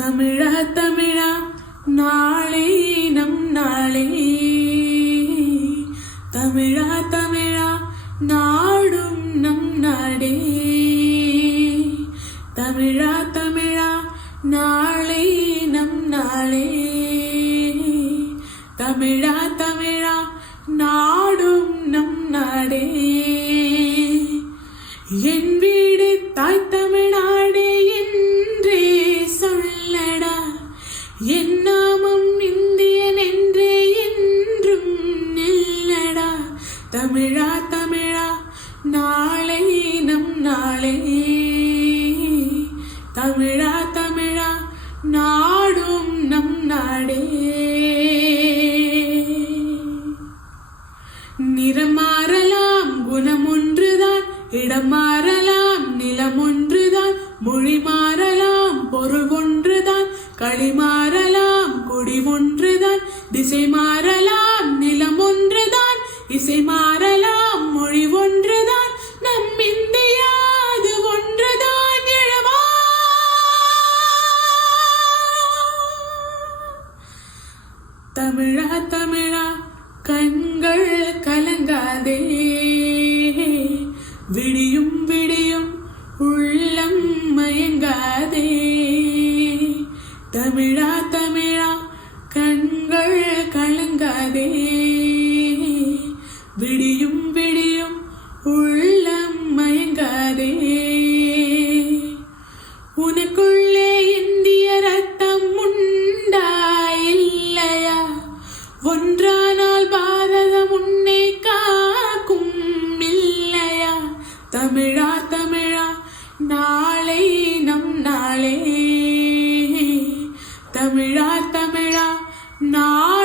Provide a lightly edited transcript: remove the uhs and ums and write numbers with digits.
தமிழா தமிழா நாளே நம் நாளே, தமிழா தமிழா நாடும் நம் நாடே, தமிழா தமிழா நாளே நம் நாளே, தமிழா தமிழா நாடும் நம் நாடே. என் வீடு தாய் தமிழ்நாடே என்றே சொல்லடா, என் நாமம் இந்தியன் என்றே என்றும் நில்லடா. தமிழா தமிழா நாளை நம் நாளே, தமிழா தமிழா நாடும் நம் நாடே. நிறம் மாறலாம் குணம் ஒன்றுதான், இடம் மாறலாம் நிலம் ஒன்றுதான், மொழி மாறலாம் பொருள் ஒன்றுதான், களி மாறலாம் கொடி ஒன்றுதான், திசை மாறலாம் நிலம் ஒன்றுதான், இசை மாறலாம் மொழி ஒன்றுதான், நம் இந்தியா அது ஒன்றுதான். எழவா தமிழா தமிழா கண்கள் கலங்காதே, விடியும் விடியும் உள்ளம் மயங்காதே. தமிழா தமிழா கண்கள் கலங்காதே, விடியும் விடியும் உள்ளம் மயங்காதே. உனக்குள்ளே இந்திய ரத்தம் உண்டா இல்லையா, ஒன்றானால் பாரதம் உன்னை காக்கும் இல்லையா. தமிழா தமிழா நாளை நம் நாளே, தமிழா தமிழா நாளை